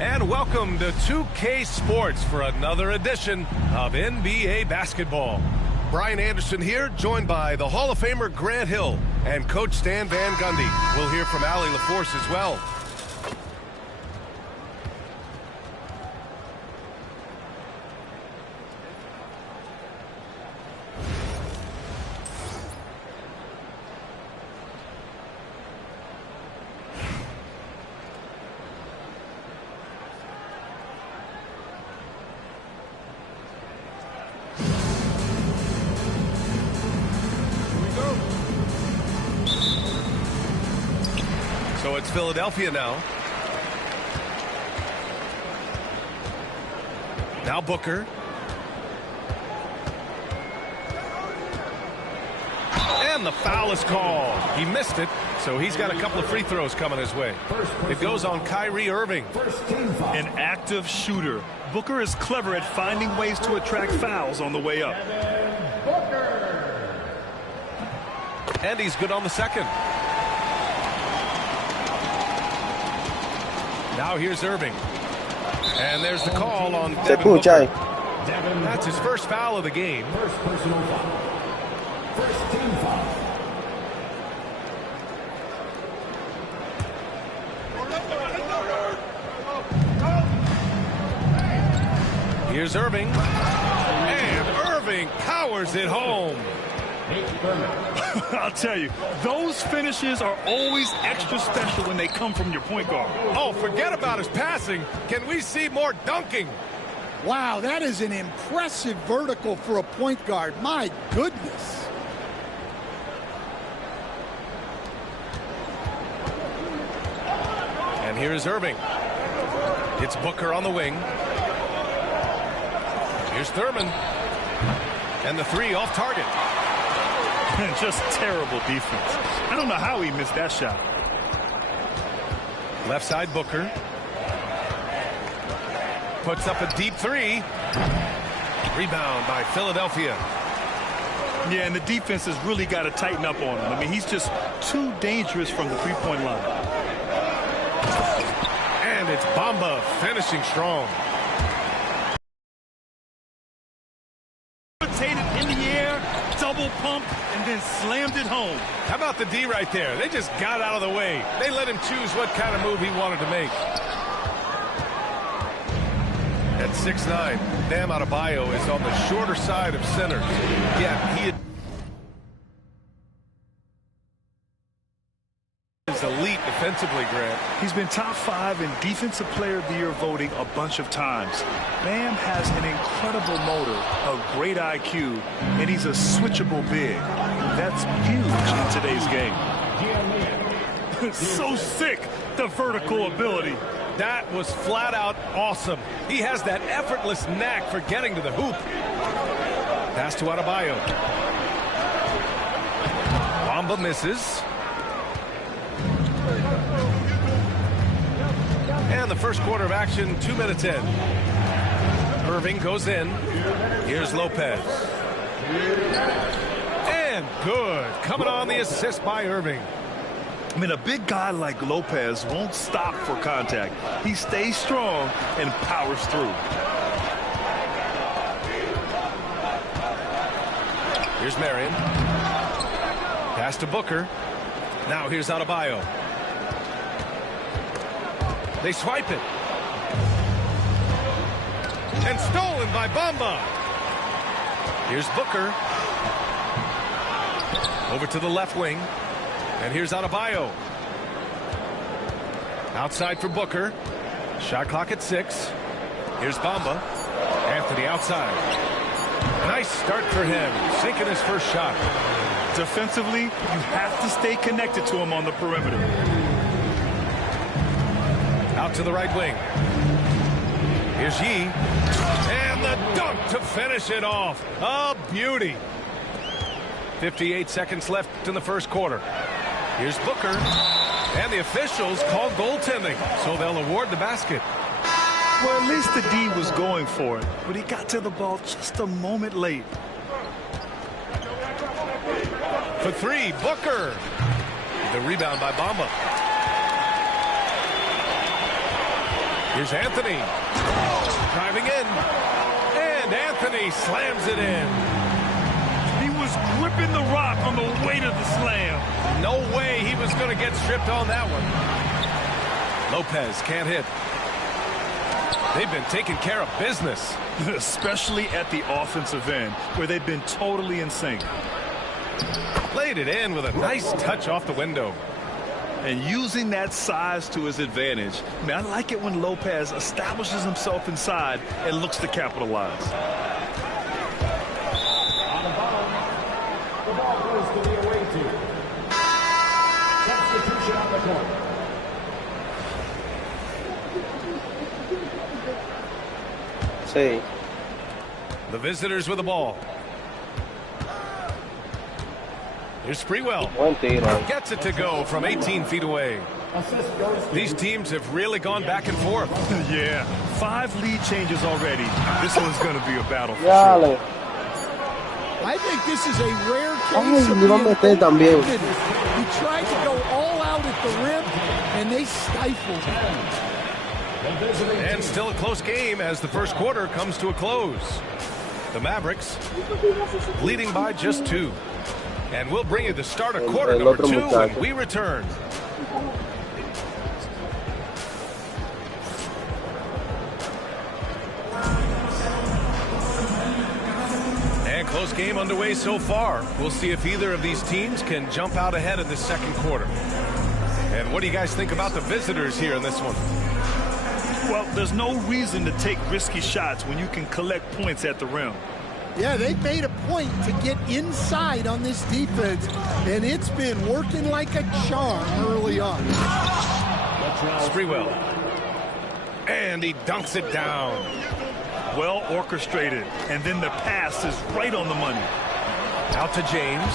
And welcome to 2K Sports for another edition of NBA basketball. Brian Anderson here, joined by the Hall of Famer Grant Hill and Coach Stan Van Gundy. We'll hear from Allie LaForce as well. So it's Philadelphia now. Now Booker. And the foul is called. He missed it, so he's got a couple of free throws coming his way. It goes on Kyrie Irving. An active shooter. Booker is clever at finding ways to attract fouls on the way up. And he's good on the second. Now here's Irving. And there's the call on Devin Booker. That's his first foul of the game. First personal foul. First team foul. Here's Irving. And Irving powers it home. I'll tell you, those finishes are always extra special when they come from your point guard. Oh, forget about his passing. Can we see more dunking? Wow, that is an impressive vertical for a point guard. My goodness. And here is Irving. It's Booker on the wing. Here's Thurman. And the three off target. Just terrible defense. I don't know how he missed that shot. Left side Booker. Puts up a deep three. Rebound by Philadelphia. Yeah, and the defense has really got to tighten up on him. I mean, he's just too dangerous from the three-point line. And it's Bamba finishing strong. In the air, double pump, and then slammed it home. How about the D right there? They just got out of the way. They let him choose what kind of move he wanted to make. At 6'9", Bam Adebayo is on the shorter side of centers. Yeah, he is elite defensively, Grant. He's been top 5 in Defensive Player of the Year voting a bunch of times. Bam has an incredible motor, a great IQ, and he's a switchable big. That's huge in today's game. So sick, the vertical ability. That was flat out awesome. He has that effortless knack for getting to the hoop. Pass to Adebayo. Bamba misses. And the first quarter of action, 2 minutes in. Irving goes in. Here's Lopez. And good. Coming on the assist by Irving. I mean, a big guy like Lopez won't stop for contact. He stays strong and powers through. Here's Marion. Pass to Booker. Now here's Adebayo. They swipe it. And stolen by Bamba. Here's Booker. Over to the left wing. And here's Adebayo. Outside for Booker. Shot clock at 6. Here's Bamba. Anthony outside. Nice start for him. Sinking his first shot. Defensively, you have to stay connected to him on the perimeter. Out to the right wing. Here's Yee. And the dunk to finish it off. A beauty. 58 seconds left in the first quarter. Here's Booker. And the officials call goaltending, so they'll award the basket. Well, at least the D was going for it, but he got to the ball just a moment late. For 3, Booker. The rebound by Bamba. Here's Anthony. Driving in. And Anthony slams it in. He was gripping the rock on the weight of the slam. No way he was going to get stripped on that one. Lopez can't hit. They've been taking care of business. Especially at the offensive end, where they've been totally in sync. Played it in with a nice touch off the window. And using that size to his advantage. I mean, I like it when Lopez establishes himself inside and looks to capitalize. On the ball goes to the away team. Substitution on the court. Sí. The visitors with the ball. Here's Sprewell. Buen tiro. Gets it to go from 18 feet away. These teams have really gone back and forth. Yeah, 5 lead changes already. This one's going to be a battle for Dale. sure. I think this is a rare Ay, case of me va a meter being también. outwitted. He tried to go all out at the rim, and they stifled him. And still a close game as the first quarter comes to a close. The Mavericks leading by just 2. And we'll bring you the start of quarter number 2 when we return. And close game underway so far. We'll see if either of these teams can jump out ahead in the second quarter. And what do you guys think about the visitors here in this one? Well, there's no reason to take risky shots when you can collect points at the rim. Yeah, they've made a point to get inside on this defense, and it's been working like a charm early on. Sprewell. And he dunks it down. Well orchestrated, and then the pass is right on the money. Out to James.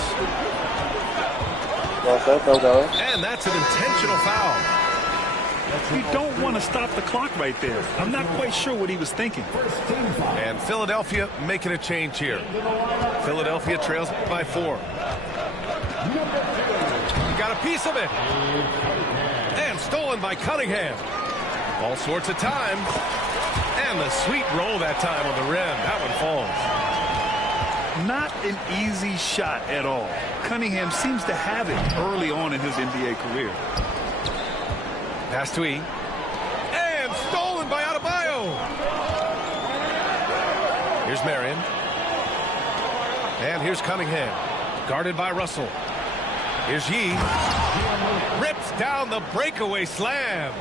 And that's an intentional foul. You don't want to stop the clock right there. I'm not quite sure what he was thinking. And Philadelphia making a change here. Philadelphia trails by 4. Got a piece of it. And stolen by Cunningham. All sorts of time. And the sweet roll that time on the rim. That one falls. Not an easy shot at all. Cunningham seems to have it early on in his NBA career. Pass to E. And stolen by Adebayo. Here's Marion. And here's Cunningham. Guarded by Russell. Here's Yee. Rips down the breakaway slam.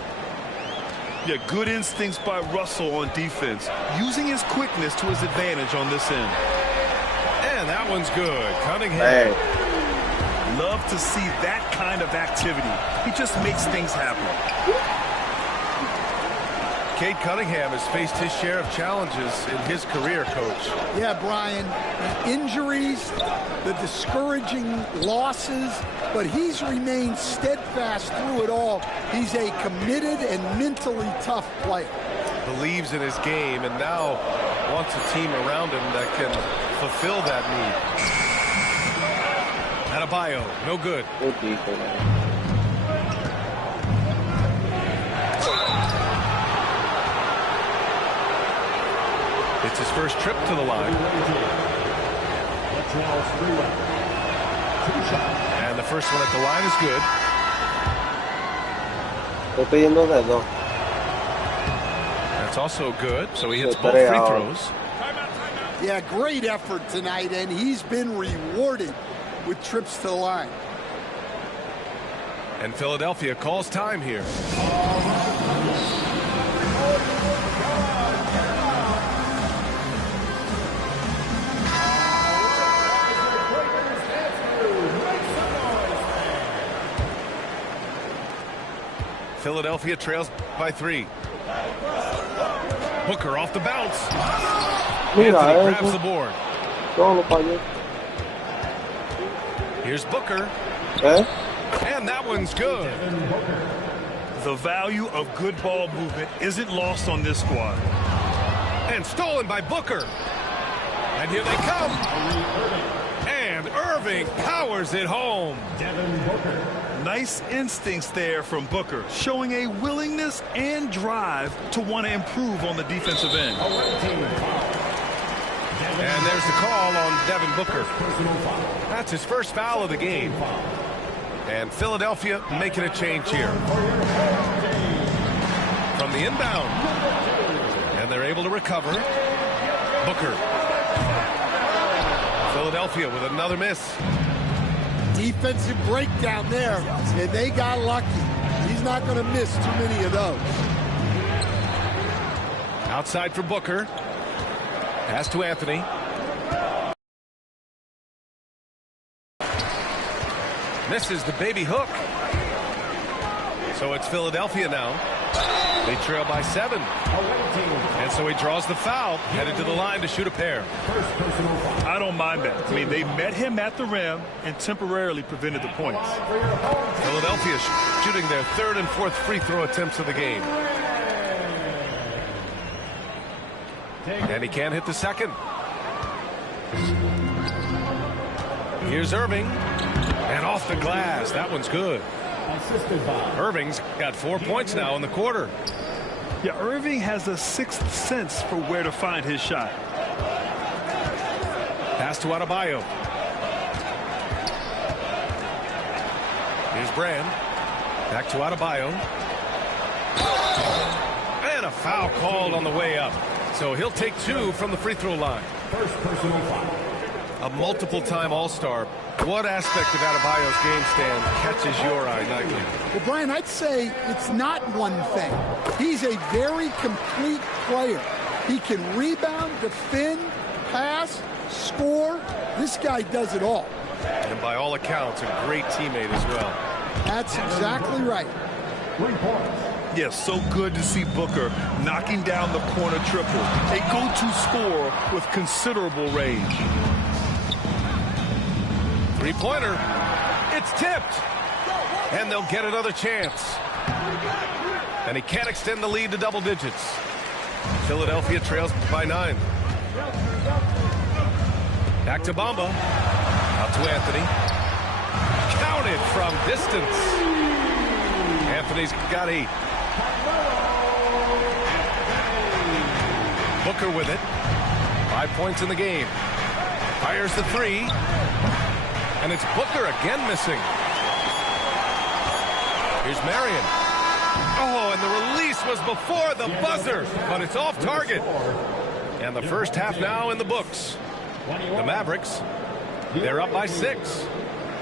Yeah, good instincts by Russell on defense, using his quickness to his advantage on this end. And that one's good. Cunningham. Hey. Love to see that kind of activity. He just makes things happen. Cade Cunningham has faced his share of challenges in his career, Coach. Yeah, Brian, the injuries, the discouraging losses, but he's remained steadfast through it all. He's a committed and mentally tough player. Believes in his game and now wants a team around him that can fulfill that need. Adebayo, no good. Good defense. It's his first trip to the line. And the first one at the line is good. Estoy pidiendo dedo. That's also good, so he hits both free throws. Yeah, great effort tonight, and he's been rewarded with trips to the line. And Philadelphia calls time here. Philadelphia trails by 3. Booker off the bounce. Anthony grabs the board. Here's Booker. And that one's good. The value of good ball movement isn't lost on this squad. And stolen by Booker. And here they come. And Irving powers it home. Nice instincts there from Booker, showing a willingness and drive to want to improve on the defensive end. And there's the call on Devin Booker. That's his first foul of the game. And Philadelphia making a change here. From the inbound. And they're able to recover. Booker. Philadelphia with another miss. Defensive breakdown there, and they got lucky. He's not going to miss too many of those. Outside for Booker. Pass to Anthony. Misses the baby hook. So it's Philadelphia now. They trail by 7. And so he draws the foul, headed to the line to shoot a pair. I don't mind that. I mean, they met him at the rim and temporarily prevented the points. Philadelphia shooting their 3rd and 4th free throw attempts of the game. And he can't hit the second. Here's Irving. And off the glass. That one's good. Irving's got 4 points now in the quarter. Yeah, Irving has a 6th sense for where to find his shot. Pass to Adebayo. Here's Brand. Back to Adebayo. And a foul called on the way up. So he'll take 2 from the free throw line. First personal foul. A multiple-time All-Star. What aspect of Adebayo's game, Stan, catches your eye nightly? Well, Brian, I'd say it's not one thing. He's a very complete player. He can rebound, defend, pass, score. This guy does it all. And by all accounts, a great teammate as well. That's exactly right. 3 points. Yes, so good to see Booker knocking down the corner triple. A go-to scorer with considerable range. Three-pointer. It's tipped. And they'll get another chance. And he can't extend the lead to double digits. Philadelphia trails by 9. Back to Bamba. Out to Anthony. Counted from distance. Anthony's got 8. Booker with it. 5 points in the game. Fires the 3. And it's Booker again missing. Here's Marion. Oh, and the release was before the buzzer, but it's off target. And the first half now in the books. The Mavericks, they're up by 6.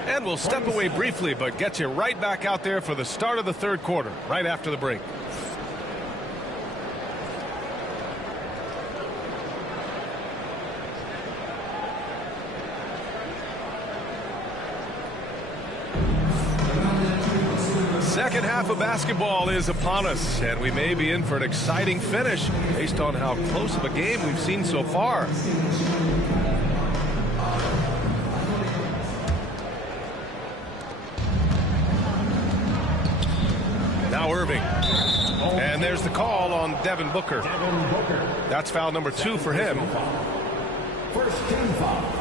And we'll step away briefly, but get you right back out there for the start of the third quarter, right after the break. Second half of basketball is upon us, and we may be in for an exciting finish based on how close of a game we've seen so far. Now Irving. And there's the call on Devin Booker. That's foul number 2 for him. First team foul.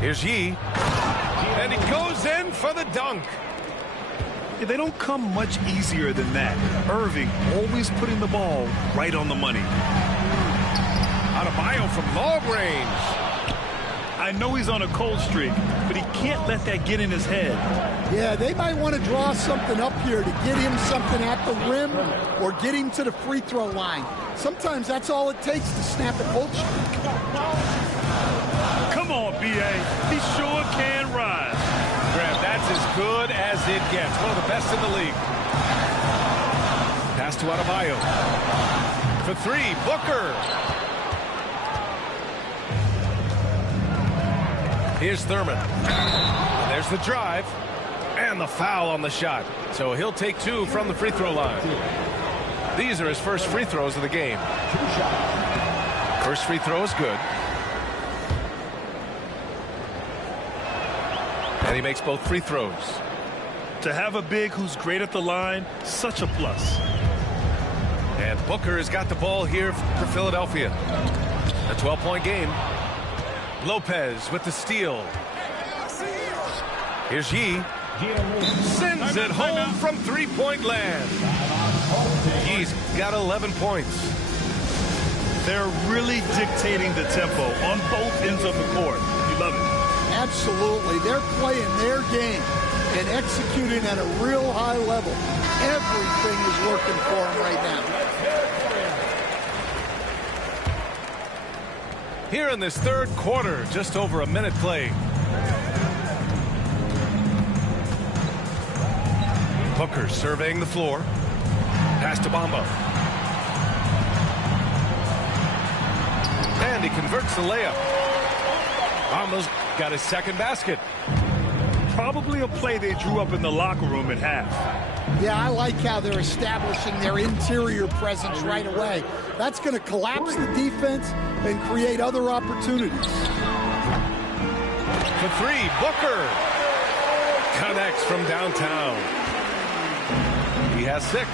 Here's Yee. And he goes in for the dunk. Yeah, they don't come much easier than that. Irving always putting the ball right on the money. Adebayo from long range. I know he's on a cold streak, but he can't let that get in his head. Yeah, they might want to draw something up here to get him something at the rim or get him to the free throw line. Sometimes that's all it takes to snap a cold streak. Come on, B.A. He sure can rise. Graham, that's as good as it gets. One of the best in the league. Pass to Adebayo. For 3, Booker. Here's Thurman. And there's the drive. And the foul on the shot. So he'll take 2 from the free throw line. These are his first free throws of the game. First free throw is good. And he makes both free throws. To have a big who's great at the line, such a plus. And Booker has got the ball here for Philadelphia. A 12-point game. Lopez with the steal. Here's Yee. Sends it home from three-point land. Yee's got 11 points. They're really dictating the tempo on both ends of the court. You love it. Absolutely. They're playing their game and executing at a real high level. Everything is working for them right now. Here in this third quarter, just over a minute played. Booker surveying the floor. Pass to Bamba. And he converts the layup. Bamba's got his second basket. Probably a play they drew up in the locker room at half. Yeah, I like how they're establishing their interior presence right away. That's going to collapse the defense and create other opportunities. For 3, Booker connects from downtown. He has 6.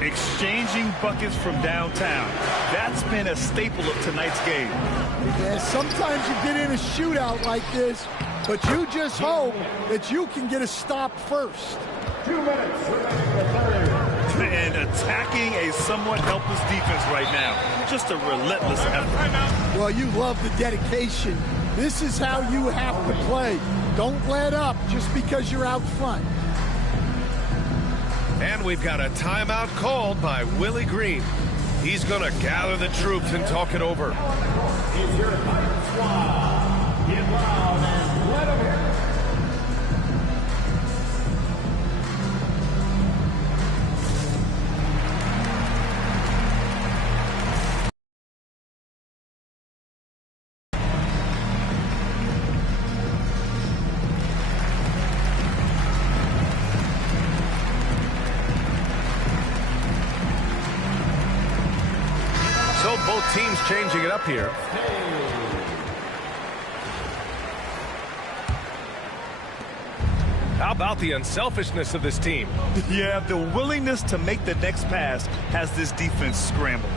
Exchanging buckets from downtown. That's been a staple of tonight's game. Yeah, sometimes you get in a shootout like this, but you just hope that you can get a stop first. 2 minutes remaining the third. And attacking a somewhat helpless defense right now. Just a relentless effort. Well, you love the dedication. This is how you have to play. Don't let up just because you're out front. And we've got a timeout called by Willie Green. He's going to gather the troops and talk it over. Is your Pirate squad. Get loud and let them hear it. both teams changing it up here. How about the unselfishness of this team? Yeah, the willingness to make the next pass has this defense scrambled.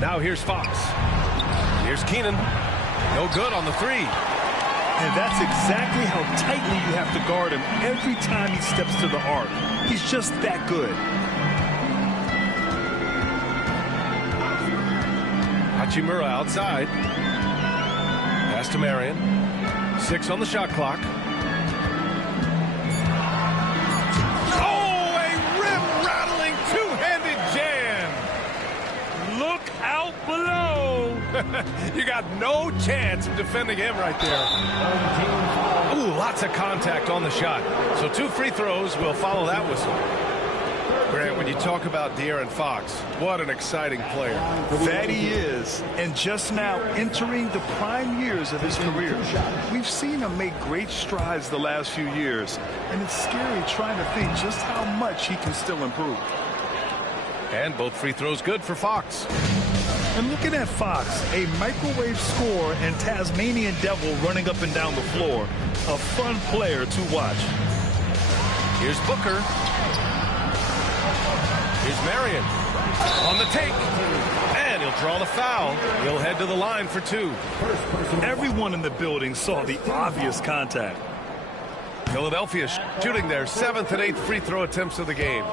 Now here's Fox. Here's Keenan. No good on the three. And that's exactly how tightly you have to guard him every time he steps to the arc. He's just that good. Hachimura outside. Pass to Marion. 6 on the shot clock. Oh, a rim-rattling two-handed jam. Look out below. You got no chance of defending him right there. Ooh, lots of contact on the shot. So 2 free throws will follow that whistle. Grant, when you talk about De'Aaron Fox, what an exciting player. That he is. And just now entering the prime years of his career. We've seen him make great strides the last few years. And it's scary trying to think just how much he can still improve. And both free throws good for Fox. And looking at Fox, a microwave scorer and Tasmanian devil running up and down the floor. A fun player to watch. Here's Booker. Here's Marion. On the take. And he'll draw the foul. He'll head to the line for 2. Everyone in the building saw the obvious contact. Philadelphia shooting their 7th and 8th free throw attempts of the game.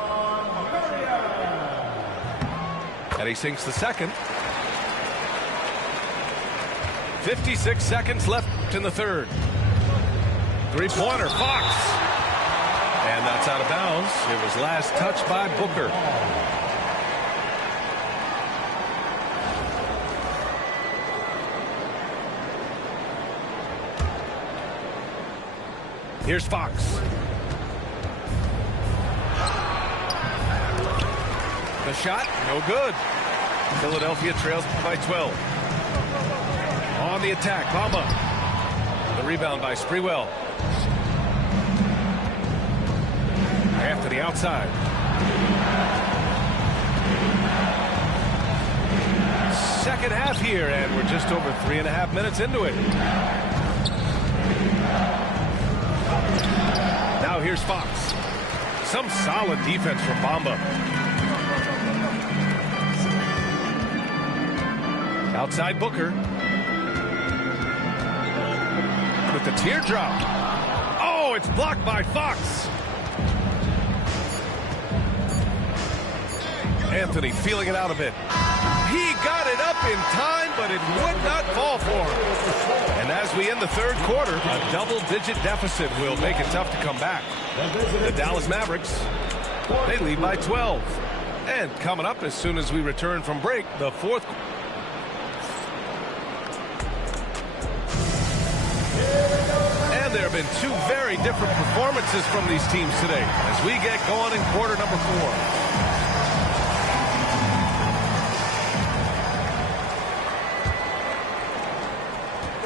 And he sinks the second. 56 seconds left in the third. Three-pointer, Fox. And that's out of bounds. It was last touched by Booker. Here's Fox. The shot, no good. Philadelphia trails by 12. On the attack, Bamba. The rebound by Sprewell. Anthony outside. Second half here, and we're just over 3.5 minutes into it. Now here's Fox. Some solid defense from Bamba. Outside Booker. With the teardrop. Oh, it's blocked by Fox. Anthony feeling it out a bit. He got it up in time, but it would not fall for him. And as we end the third quarter, a double-digit deficit will make it tough to come back. The Dallas Mavericks, they lead by 12. And coming up as soon as we return from break, the fourth. And there have been 2 very different performances from these teams today as we get going in quarter number 4.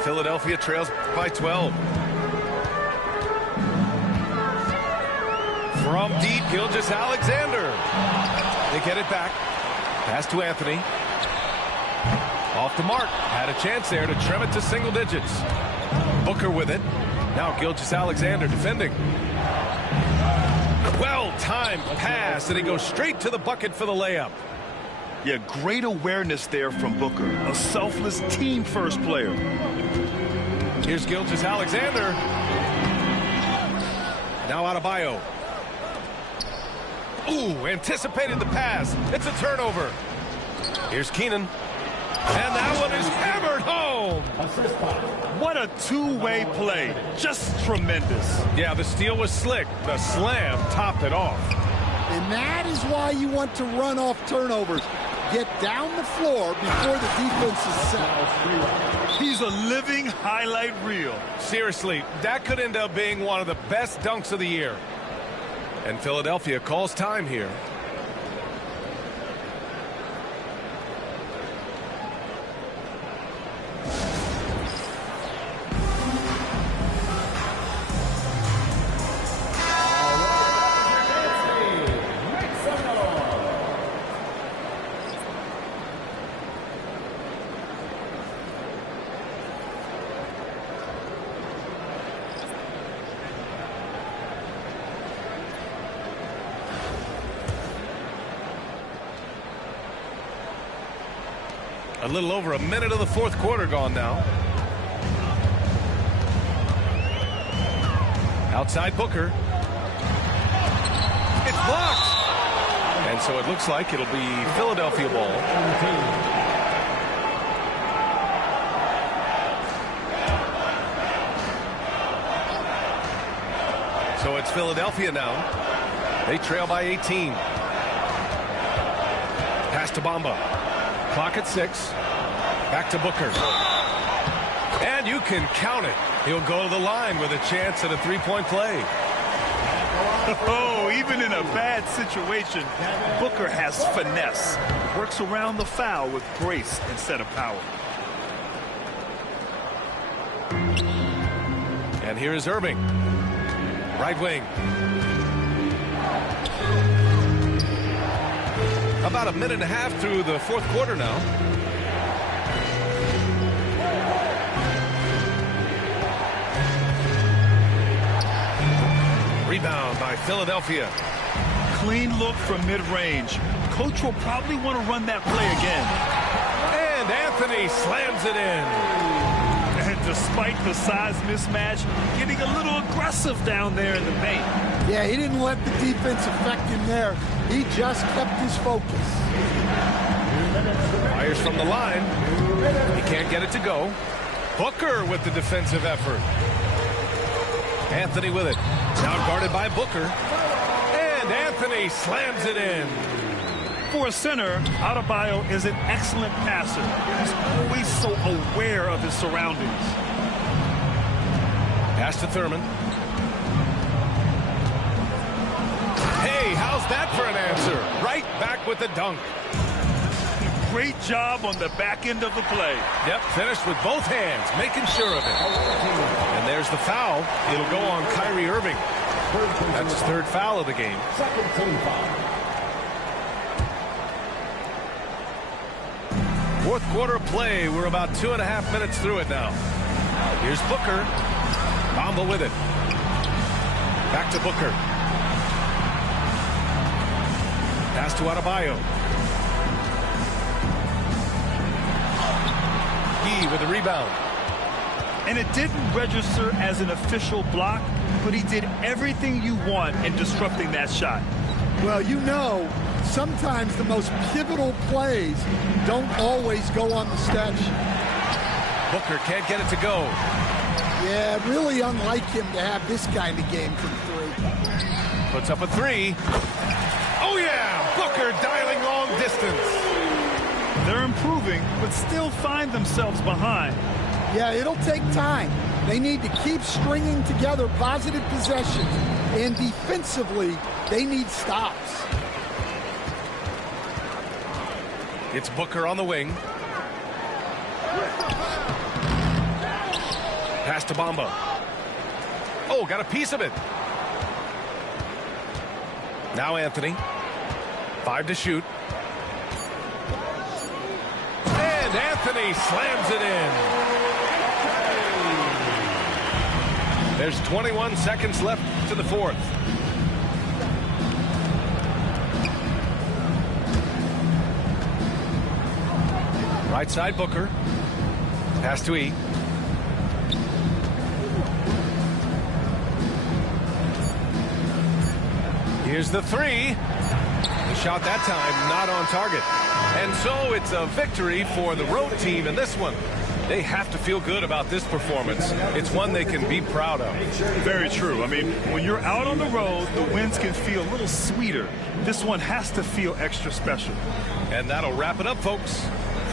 Philadelphia trails by 12. From deep, Gilgeous-Alexander. They get it back. Pass to Anthony. Off the mark. Had a chance there to trim it to single digits. Booker with it. Now Gilgeous-Alexander defending. Well-timed pass, and he goes straight to the bucket for the layup. Yeah, great awareness there from Booker. A selfless team-first player. Here's Gilgeous-Alexander. Now Adebayo. Ooh, anticipated the pass. It's a turnover. Here's Keenan. And that one is hammered home. What a two-way play. Just tremendous. Yeah, the steal was slick. The slam topped it off. And that is why you want to run off turnovers. Get down the floor before the defense is set. He's a living highlight reel. Seriously, that could end up being one of the best dunks of the year. And Philadelphia calls time here. A little over a minute of the fourth quarter gone now. Outside Booker. It's blocked. And so it looks like it'll be Philadelphia ball. So it's Philadelphia now. They trail by 18. Pass to Bamba. Clock at 6. Back to Booker. And you can count it. He'll go to the line with a chance at a three-point play. Oh, even in a bad situation, Booker has finesse. Works around the foul with grace instead of power. And here is Irving. Right wing. About a minute and a half through the fourth quarter now. Rebound by Philadelphia. Clean look from mid-range. Coach will probably want to run that play again. And Anthony slams it in. And despite the size mismatch, getting a little aggressive down there in the paint. Yeah, he didn't let the defense affect him there. He just kept his focus. Fires from the line. He can't get it to go. Booker with the defensive effort. Anthony with it. Now guarded by Booker. And Anthony slams it in. For a center, Adebayo is an excellent passer. He's always so aware of his surroundings. Pass to Thurman. Hey, how's that for an answer? Right back with the dunk. Great job on the back end of the play. Yep, finished with both hands, making sure of it. And there's the foul. It'll go on Kyrie Irving. That's his third foul of the game. Second team foul. Fourth quarter play. We're about 2.5 minutes through it now. Here's Booker. Bamba with it. Back to Booker. Pass to Adebayo. With the rebound. And it didn't register as an official block, but he did everything you want in disrupting that shot. Well, you know, sometimes the most pivotal plays don't always go on the stat sheet. Booker can't get it to go. Yeah, really unlike him to have this kind of game from three. Puts up a three. Oh, yeah! Booker dialing long distance. They're improving, but still find themselves behind. Yeah, it'll take time. They need to keep stringing together positive possessions, and defensively, they need stops. It's Booker on the wing. Pass to Bamba. Oh, got a piece of it. Now Anthony. 5 to shoot. And Anthony slams it in. There's 21 seconds left to the fourth. Right side Booker. Pass to E. Here's the three. The shot that time not on target. And so it's a victory for the road team in this one. They have to feel good about this performance. It's one they can be proud of. Very true. I mean, when you're out on the road, the wins can feel a little sweeter. This one has to feel extra special. And that'll wrap it up, folks.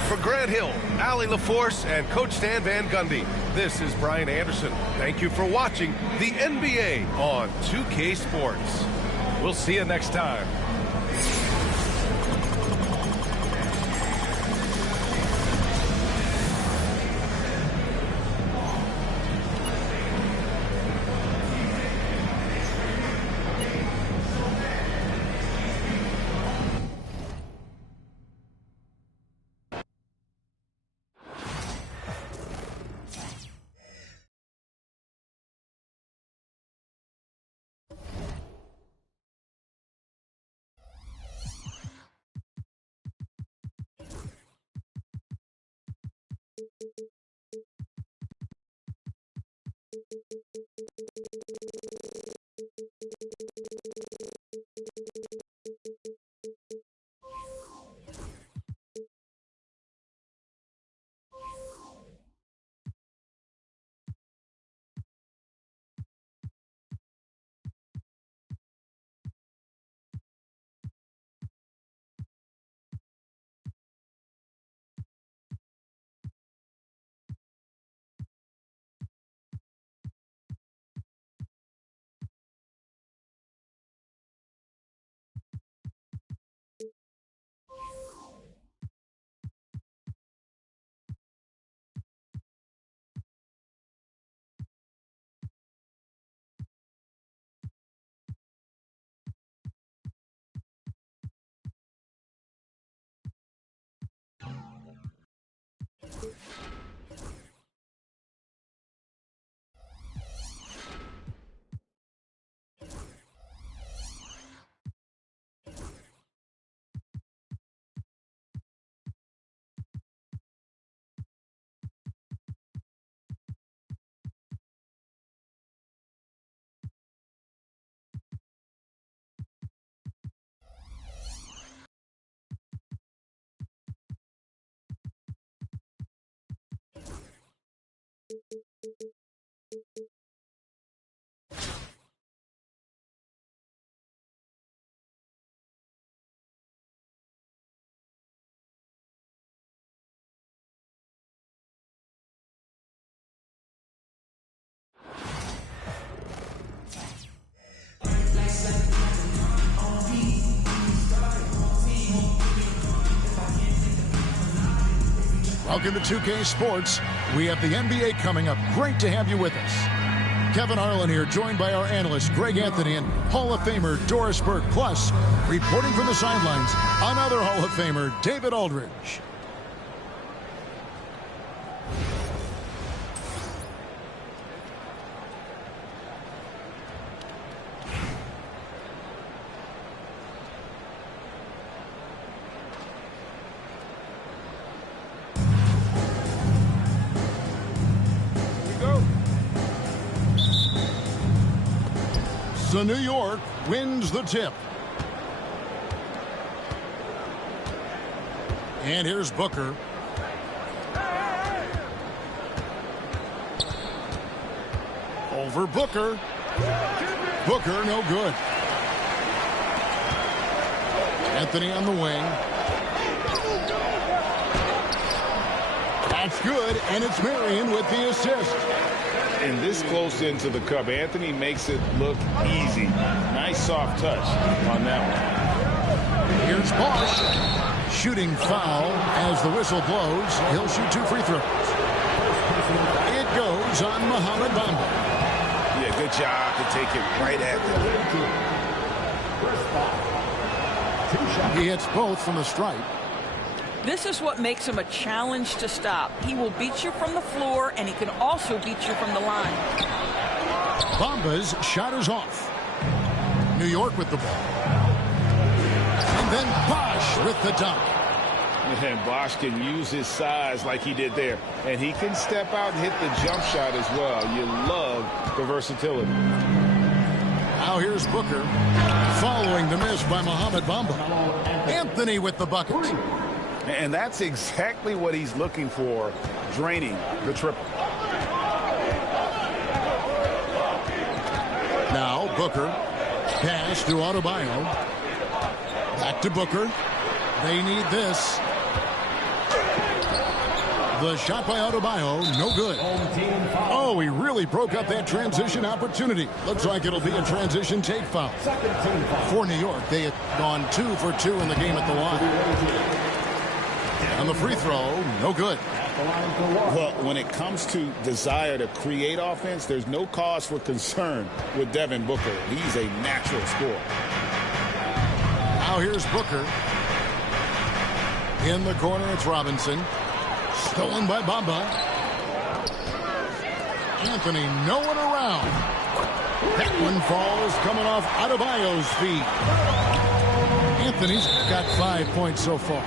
For Grant Hill, Allie LaForce, and Coach Stan Van Gundy, this is Brian Anderson. Thank you for watching the NBA on 2K Sports. We'll see you next time. Welcome to 2K Sports. We have the NBA coming up. Great to have you with us. Kevin Harlan here, joined by our analyst, Greg Anthony, and Hall of Famer Doris Burke. Plus, reporting from the sidelines, another Hall of Famer, David Aldridge. So New York wins the tip. And here's Booker. Over Booker. Booker, no good. Anthony on the wing. That's good, and it's Marion with the assist. And this close into the cup, Anthony makes it look easy. Nice soft touch on that one. Here's Bosch. Shooting foul as the whistle blows. He'll shoot 2 free throws. It goes on Mohamed Bamba. Yeah, good job to take it right at them. He hits both from the stripe. This is what makes him a challenge to stop. He will beat you from the floor, and he can also beat you from the line. Bamba's shot is off. New York with the ball. And then Bosch with the dunk. And Bosch can use his size like he did there. And he can step out and hit the jump shot as well. You love the versatility. Now here's Booker. Following the miss by Mohamed Bamba. Anthony with the bucket. And that's exactly what he's looking for, draining the triple. Now Booker. Pass to Adebayo. Back to Booker. They need this. The shot by Adebayo, no good. Oh, he really broke up that transition opportunity. Looks like it'll be a transition take foul. For New York, they had gone 2 for 2 in the game at the line. And the free throw, no good. Well, when it comes to desire to create offense, there's no cause for concern with Devin Booker. He's a natural scorer. Now here's Booker. In the corner, it's Robinson. Stolen by Bamba. Anthony, no one around. That one falls coming off Adebayo's feet. Anthony's got 5 points so far.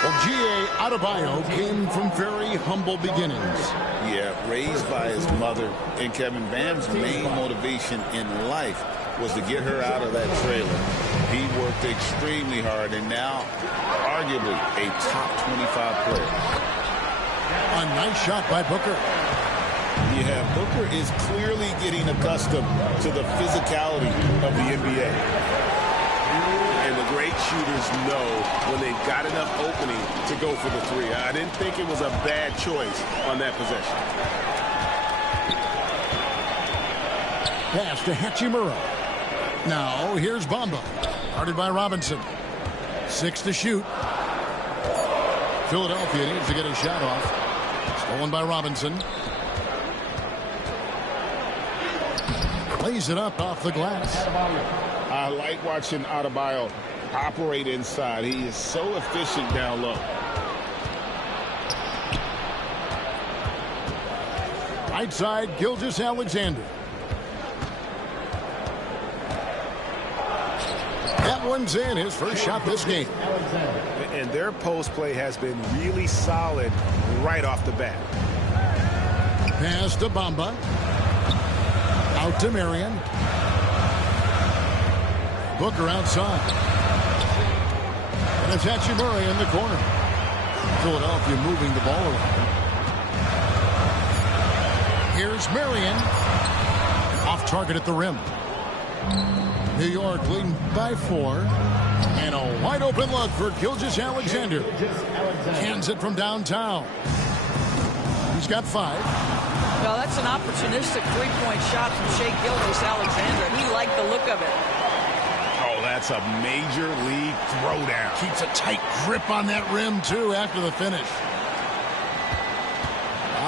Well, G.A. Adebayo came from very humble beginnings. Yeah, raised by his mother. And Kevin, Bam's main motivation in life was to get her out of that trailer. He worked extremely hard and now arguably a top 25 player. A nice shot by Booker. Yeah, Booker is clearly getting accustomed to the physicality of the NBA. And the great shooters know when they've got enough opening to go for the three. I didn't think it was a bad choice on that possession. Pass to Hachimura. Now, here's Bamba. Guarded by Robinson. 6 to shoot. Philadelphia needs to get a shot off. Stolen by Robinson. Plays it up off the glass. I like watching Adebayo operate inside. He is so efficient down low. Right side, Gilgeous-Alexander. That one's in, his first shot this game. And their post play has been really solid right off the bat. Pass to Bamba. Out to Marion. Booker outside. And it's Hachimura in the corner. Philadelphia moving the ball around. Here's Marion. Off target at the rim. New York leading by 4. And a wide open look for Gilgeous-Alexander. Cans it from downtown. He's got 5. Well, that's an opportunistic three-point shot from Shai Gilgeous-Alexander. He liked the look of it. Oh, that's a major league throwdown. Keeps a tight grip on that rim, too, after the finish.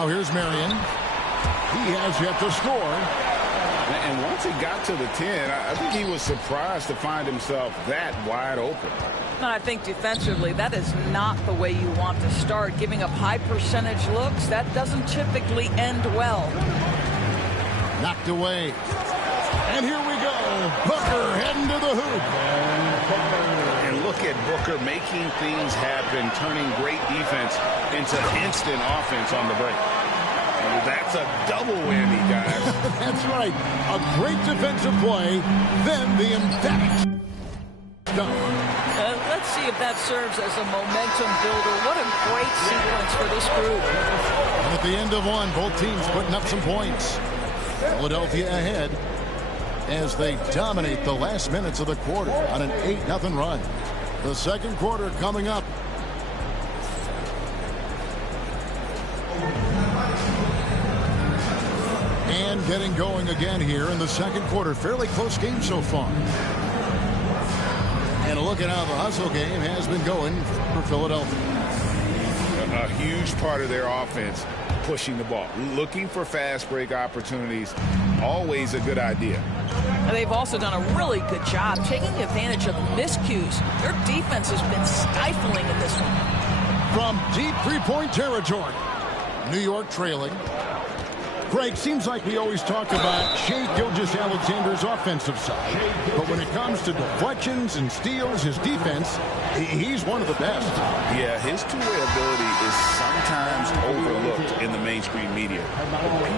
Now here's Marion. He has yet to score. And once he got to the 10, I think he was surprised to find himself that wide open. And I think defensively, that is not the way you want to start. Giving up high percentage looks, that doesn't typically end well. Knocked away. And here we go. Booker heading to the hoop. And look at Booker making things happen, turning great defense into instant offense on the break. And that's a double whammy, guys. That's right. A great defensive play, then the emphatic dunk. Let's see if that serves as a momentum builder. What a great sequence for this group. And at the end of one, both teams putting up some points. Philadelphia ahead as they dominate the last minutes of the quarter on an 8-0 run. The second quarter coming up. And getting going again here in the second quarter. Fairly close game so far. And a look at how the hustle game has been going for Philadelphia. A huge part of their offense, pushing the ball. Looking for fast break opportunities, always a good idea. They've also done a really good job taking advantage of miscues. Their defense has been stifling in this one. From deep three-point territory, New York trailing. Greg, seems like we always talk about Shai Gilgeous-Alexander's offensive side. But when it comes to deflections and steals, his defense, he's one of the best. Yeah, his two-way ability is sometimes overlooked in the mainstream media.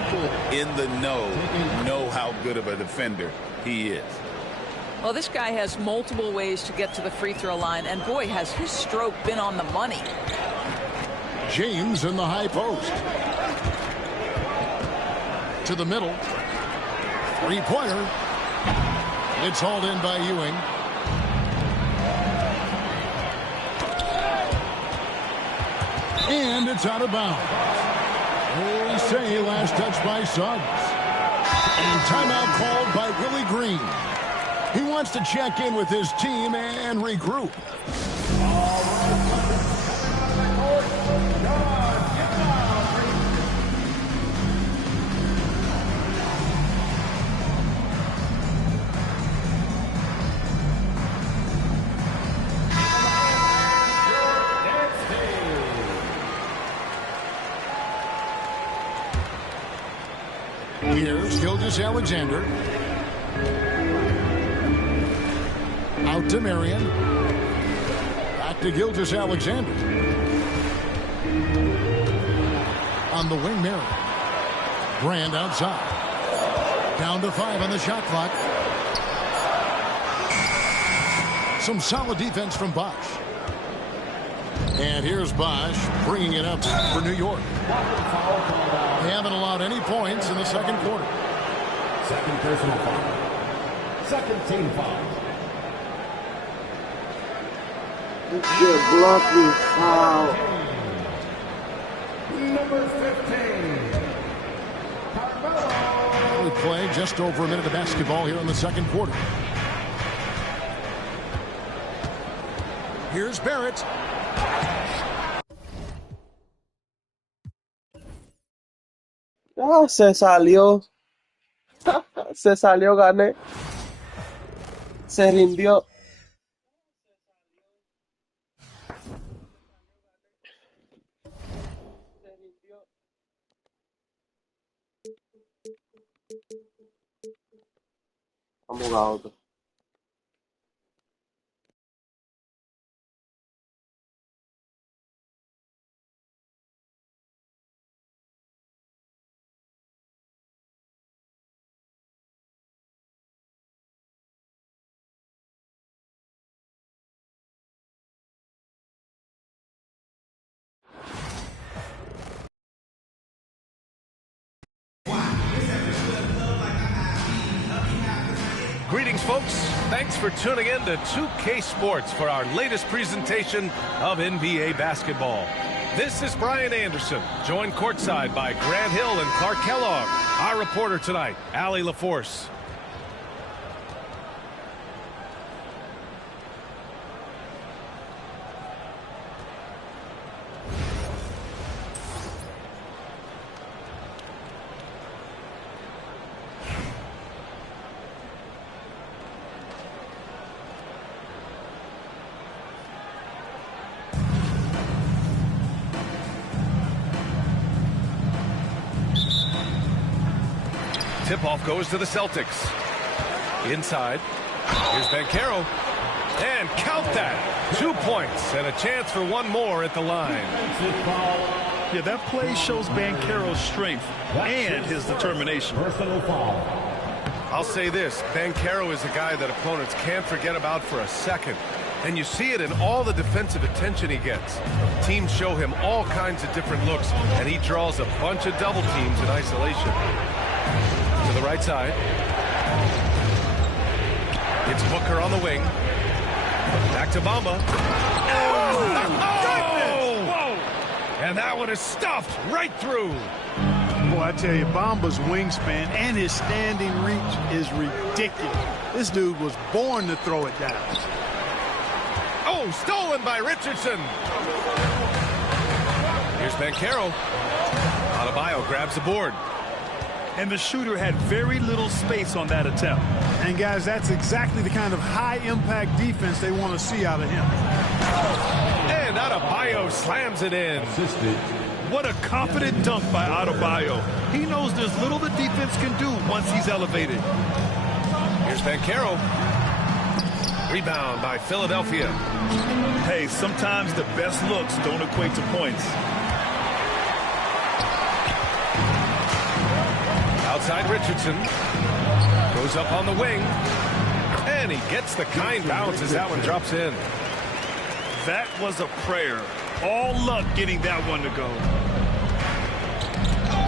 People in the know how good of a defender he is. Well, this guy has multiple ways to get to the free throw line, and boy, has his stroke been on the money. James in the high post. To the middle. Three-pointer. It's hauled in by Ewing. And it's out of bounds. They say last touch by Suggs. And timeout called by Willie Green. He wants to check in with his team and regroup. Here's Gilgeous-Alexander. Out to Marion. Back to Gilgeous-Alexander. On the wing, Marion. Brand outside. Down to 5 on the shot clock. Some solid defense from Bosch. And here's Bosch bringing it up for New York. They haven't allowed any points in the second quarter. Second personal foul. Second team foul. Good blocking foul. Number 15. We play just over a minute of basketball here in the second quarter. Here's Barrett. Ah, se salió. Se salió, gané. Se rindió. Vamos a otro. Greetings, folks. Thanks for tuning in to 2K Sports for our latest presentation of NBA basketball. This is Brian Anderson, joined courtside by Grant Hill and Clark Kellogg. Our reporter tonight, Allie LaForce. Tip-off goes to the Celtics. Inside. Here's Banchero. And count that. 2 points and a chance for one more at the line. Yeah, that play shows Banchero's strength and his determination. Personal foul. I'll say this. Banchero is a guy that opponents can't forget about for a second. And you see it in all the defensive attention he gets. Teams show him all kinds of different looks, and he draws a bunch of double teams in isolation. To the right side. It's Booker on the wing. Back to Bamba. Oh! And that one is stuffed right through. Boy, I tell you, Bamba's wingspan and his standing reach is ridiculous. This dude was born to throw it down. Oh, stolen by Richardson. Here's Banchero. Adebayo grabs the board. And the shooter had very little space on that attempt. And guys, that's exactly the kind of high-impact defense they want to see out of him. And Adebayo slams it in. What a confident dunk by Adebayo. He knows there's little the defense can do once he's elevated. Here's Banchero. Rebound by Philadelphia. Hey, sometimes the best looks don't equate to points. Outside Richardson. Goes up on the wing. And he gets the kind bounce as that one drops in. That was a prayer. All luck getting that one to go.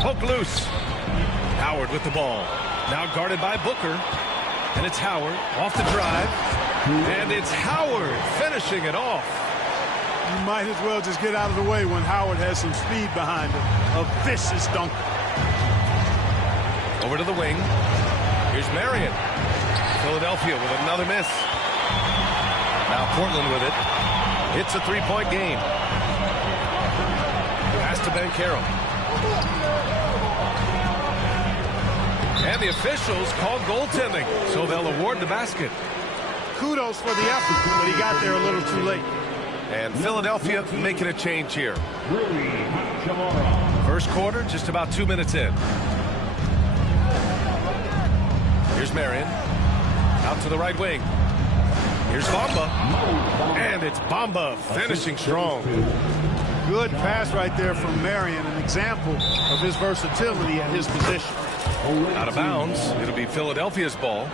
Poke loose. Howard with the ball. Now guarded by Booker. And it's Howard off the drive. And it's Howard finishing it off. You might as well just get out of the way when Howard has some speed behind him. A vicious dunk. Over to the wing. Here's Marion. Philadelphia with another miss. Now Portland with it. It's a three-point game. Pass to Banchero. And the officials called goaltending, so they'll award the basket. Kudos for the effort, but he got there a little too late. And Philadelphia making a change here. First quarter, just about 2 minutes in. Here's Marion. Out to the right wing. Here's Bamba. And it's Bamba finishing strong. Good pass right there from Marion, an example of his versatility at his position. Out of bounds. It'll be Philadelphia's ball.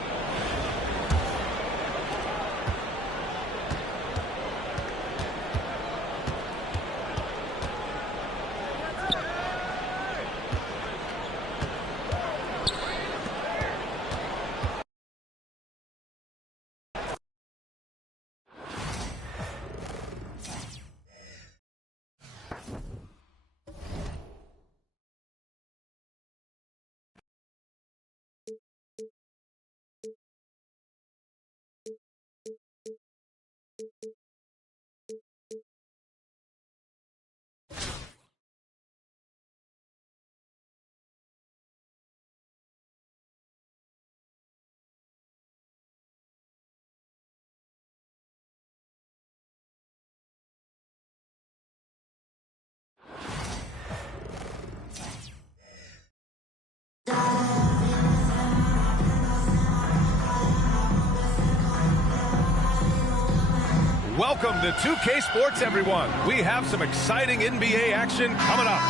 Welcome to 2K Sports, everyone. We have some exciting NBA action coming up.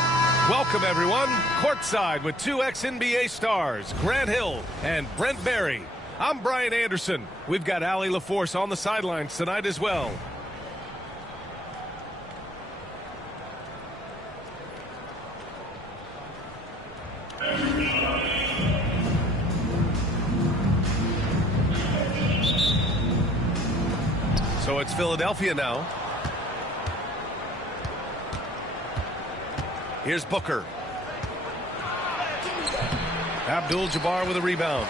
Welcome, everyone. Courtside with two ex-NBA stars, Grant Hill and Brent Barry. I'm Brian Anderson. We've got Allie LaForce on the sidelines tonight as well. So it's Philadelphia now. Here's Booker. Abdul-Jabbar with a rebound.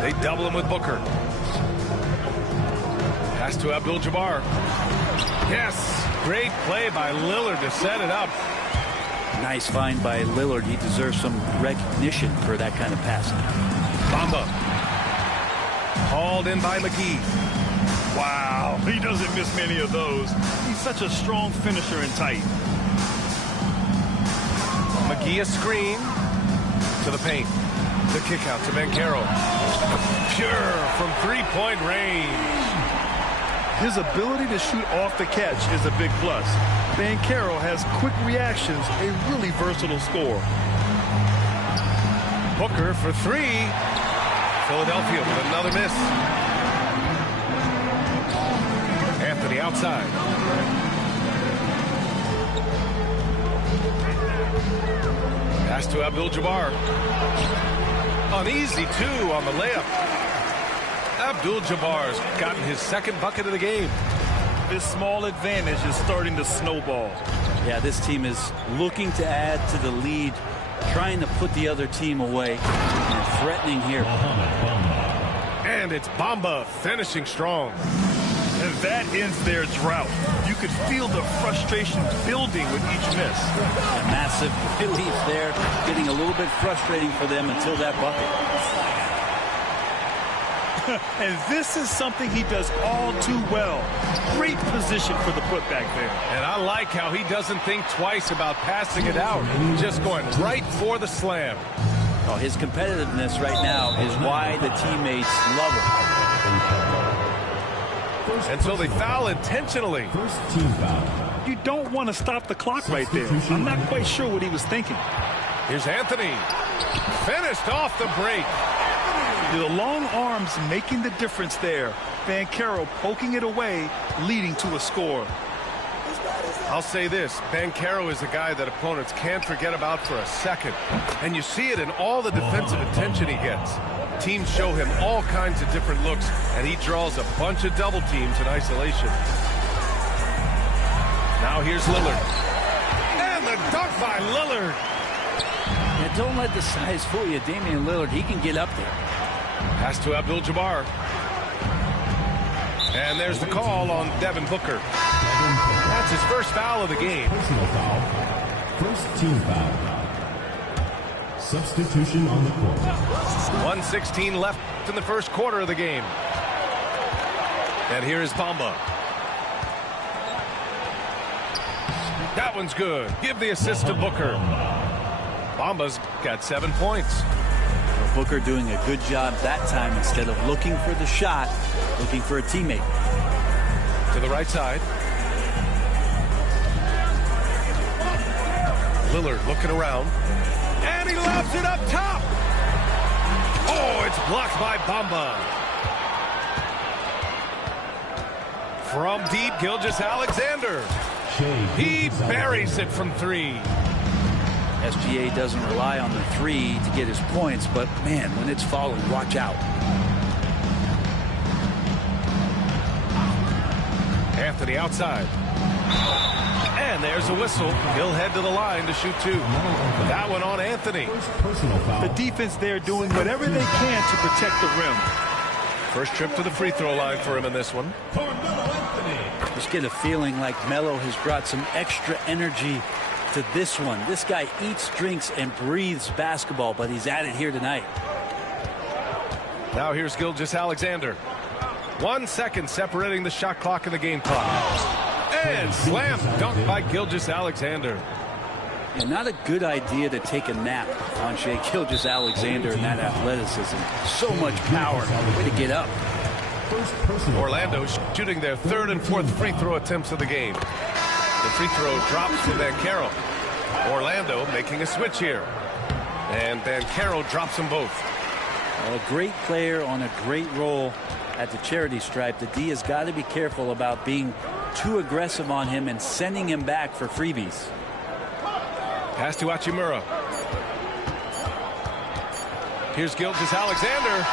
They double him with Booker. Pass to Abdul-Jabbar. Yes, great play by Lillard to set it up. Nice find by Lillard. He deserves some recognition for that kind of passing. Bamba. Hauled in by McGee. Wow, he doesn't miss many of those. He's such a strong finisher in tight. McGee a screen to the paint. The kick out to Banchero. Pure from three-point range. His ability to shoot off the catch is a big plus. Banchero has quick reactions, a really versatile scorer. Booker for three. Philadelphia with another miss. Anthony outside. Pass to Abdul-Jabbar. An easy two on the layup. Abdul-Jabbar's gotten his second bucket of the game. This small advantage is starting to snowball. Yeah, this team is looking to add to the lead, trying to put the other team away, and threatening here. And it's Bamba finishing strong. And that ends their drought. You could feel the frustration building with each miss. A massive relief there, getting a little bit frustrating for them until that bucket. And this is something he does all too well. Great position for the putback there. And I like how he doesn't think twice about passing it out. Just going right for the slam. Oh, his competitiveness right now is why the teammates love him. And so they foul intentionally. First team foul. You don't want to stop the clock right there. I'm not quite sure what he was thinking. Here's Anthony. Finished off the break. The long arms making the difference there. Banchero poking it away, leading to a score. I'll say this, Banchero is a guy that opponents can't forget about for a second. And you see it in all the defensive attention he gets. Teams show him all kinds of different looks, and he draws a bunch of double teams in isolation. Now here's Lillard. And the dunk by Lillard. Yeah, don't let the size fool you. Damian Lillard, he can get up there. Pass to Abdul-Jabbar. And there's the call on Devin Booker. That's his first foul of the game. Personal foul. First team foul. Substitution on the court. 1:16 left in the first quarter of the game. And here is Bamba. That one's good. Give the assist to Booker. Bamba's got 7 points. Booker doing a good job that time. Instead of looking for the shot, looking for a teammate. To the right side. Lillard looking around. And he lobs it up top. Oh, it's blocked by Bamba. From deep, Gilgeous-Alexander. He buries it from three. SGA doesn't rely on the three to get his points, but man, when it's falling, watch out. Anthony outside. And there's a whistle. He'll head to the line to shoot two. That one on Anthony. Personal foul. The defense there doing whatever they can to protect the rim. First trip to the free throw line for him in this one. Just get a feeling like Melo has brought some extra energy to this one. This guy eats, drinks, and breathes basketball, but he's at it here tonight. Now here's Gilgeous-Alexander. 1 second separating the shot clock and the game clock. And slam dunk by Gilgeous-Alexander. And not a good idea to take a nap on Shai Gilgeous-Alexander and that athleticism. So much power. Way to get up. Orlando shooting their third and fourth free throw attempts of the game. The free throw drops to Banchero. Orlando making a switch here. And Banchero drops them both. Well, a great player on a great role at the charity stripe. The D has got to be careful about being too aggressive on him and sending him back for freebies. Pass to Hachimura. Here's Gilgeous-Alexander.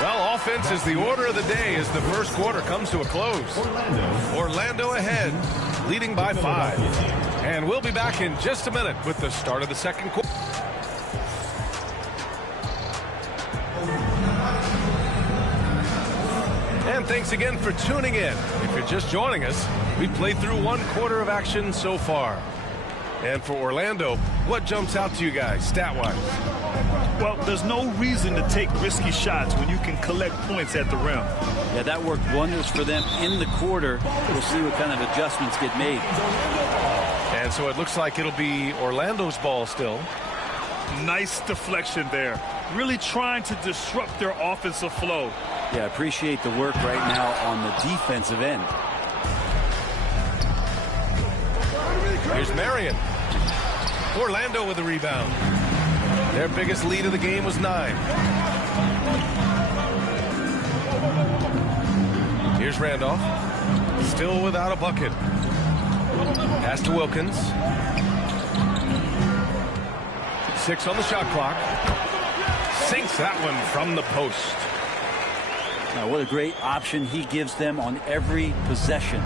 Well, offense is the order of the day as the first quarter comes to a close. Orlando ahead, leading by 5. And we'll be back in just a minute with the start of the second quarter. And thanks again for tuning in. If you're just joining us, we've played through 1 quarter of action so far. And for Orlando, What jumps out to you guys, stat-wise? Well, there's no reason to take risky shots when you can collect points at the rim. Yeah, that worked wonders for them in the quarter. We'll see what kind of adjustments get made. And so it looks like it'll be Orlando's ball still. Nice deflection there. Really trying to disrupt their offensive flow. Yeah, appreciate the work right now on the defensive end. Here's Marion. Orlando with the rebound. Their biggest lead of the game was 9. Here's Randolph. Still without a bucket. Pass to Wilkins. 6 on the shot clock. Sinks that one from the post. Now, what a great option he gives them on every possession.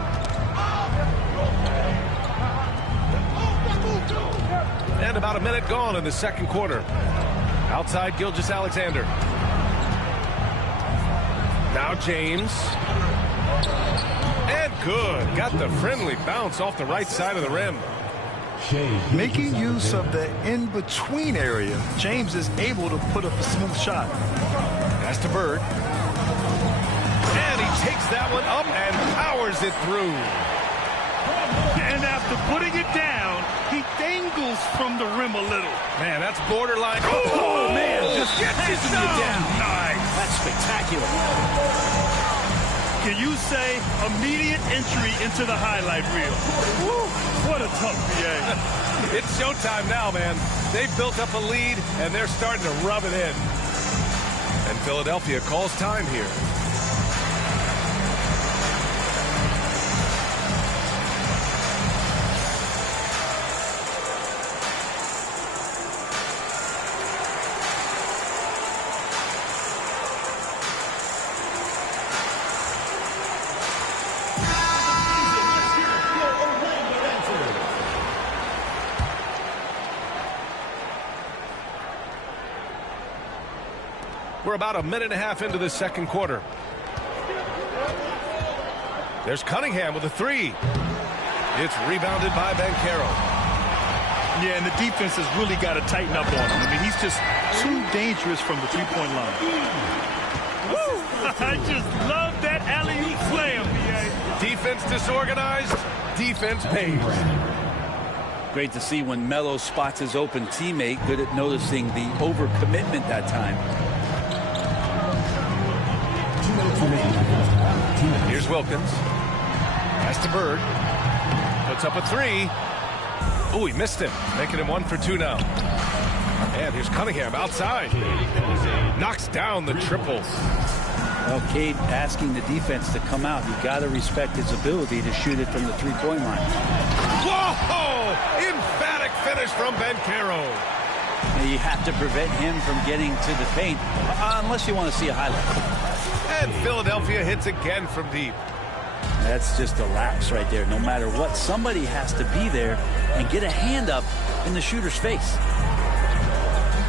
And about a minute gone in the second quarter. Outside Gilgeous-Alexander. Now James. And good. Got the friendly bounce off the right side of the rim. Making use of the in-between area, James is able to put up a smooth shot. Pass to Bird. And he takes that one up and powers it through. And after putting it down, he dangles from the rim a little. Man, that's borderline. Oh man, just gets you down. Nice. That's spectacular. Can you say immediate entry into the highlight reel? Woo, what a tough BA. It's showtime now, man. They've built up a lead, and they're starting to rub it in. And Philadelphia calls time here. We're about a minute and a half into the second quarter. There's Cunningham with a 3. It's rebounded by Banchero. Yeah, and the defense has really got to tighten up on him. I mean, he's just too dangerous from the three-point line. Woo! I just love that alley-oop slam, BA. Defense disorganized, defense pays. Great to see when Melo spots his open teammate. Good at noticing the overcommitment that time. Here's Wilkins. Pass to Bird. Puts up a 3. Oh, he missed him. Making him 1 for 2 now. And here's Cunningham outside. Knocks down the triple. Well, Cade asking the defense to come out. You've got to respect his ability to shoot it from the three-point line. Whoa! Emphatic finish from Banchero. You have to prevent him from getting to the paint, unless you want to see a highlight. And Philadelphia hits again from deep. That's just a lapse right there. No matter what, somebody has to be there and get a hand up in the shooter's face.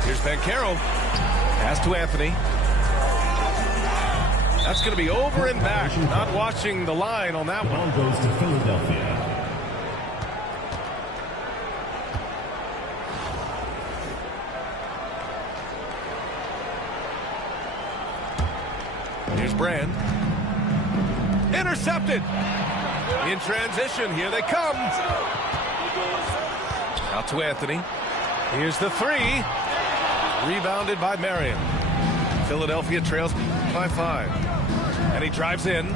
Here's Banchero. Pass to Anthony. That's going to be over and back. Not watching the line on that one. Ball goes to Philadelphia. Here's Brand. Intercepted. In transition. Here they come. Out to Anthony. Here's the 3. Rebounded by Marion. Philadelphia trails by 5. And he drives in.